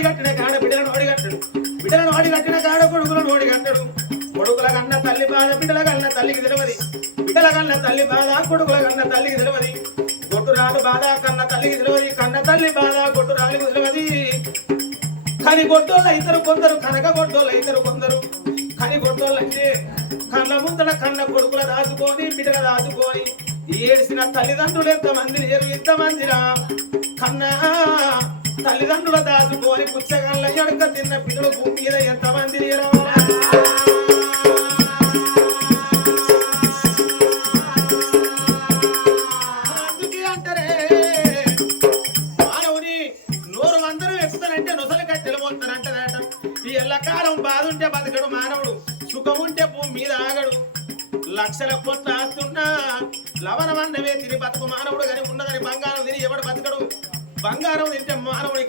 నోడి కట్టిన కాడ బిడ్డలను ఓడిగట్టడు బిడ్డలను ఓడిగట్టిన కాడ కొడుకులను ఓడిగట్టడు కొడుకుల కన్న తల్లి బాధ బిడ్డల కన్న తల్లికి తెలియదు బిడ్డల కన్న తల్లి బాధ కొడుకుల కన్న తల్లికి తెలియదు గొట్టురాలు బాధ కన్న తల్లికి తెలియదు కన్న తల్లి బాధ గొట్టురాలికి తెలియదు కని గొడ్డోళ్ళ ఇద్దరు కొందరు కనక గొడ్డోళ్ళ ఇద్దరు కొందరు కని గొడ్డోళ్ళంటే కళ్ళ ముందర కన్న కొడుకుల దాచుకొని బిడ్డల దాచుకొని ఏడిసిన తల్లిదండ్రులు ఎంతమంది లేరు ఎంతమందిరా కన్నా తల్లిదండ్రుల దాచుకొని పుచ్చగళ్ళ ఎడక తిన్న పిల్లలు భూమి మీద ఎంతమంది లేరు అందుకే అంటారే మానవుని నోరు అందరూ ఎత్తుతారంటే నొసలు కట్టెలు పోతారంటారట ఈ ఎల్లకాలం బాధ ఉంటే బతకడు మానవుడు సుఖం ఉంటే భూమి మీద ఆగడు లక్షల కోట్ల ఆస్తున్నా లవణమన్నవే తిని బతుకు మానవుడు కానీ ఉన్నదని బంగారం తిని ఎవడు బతకడు బంగారం తింటే మానవుడికి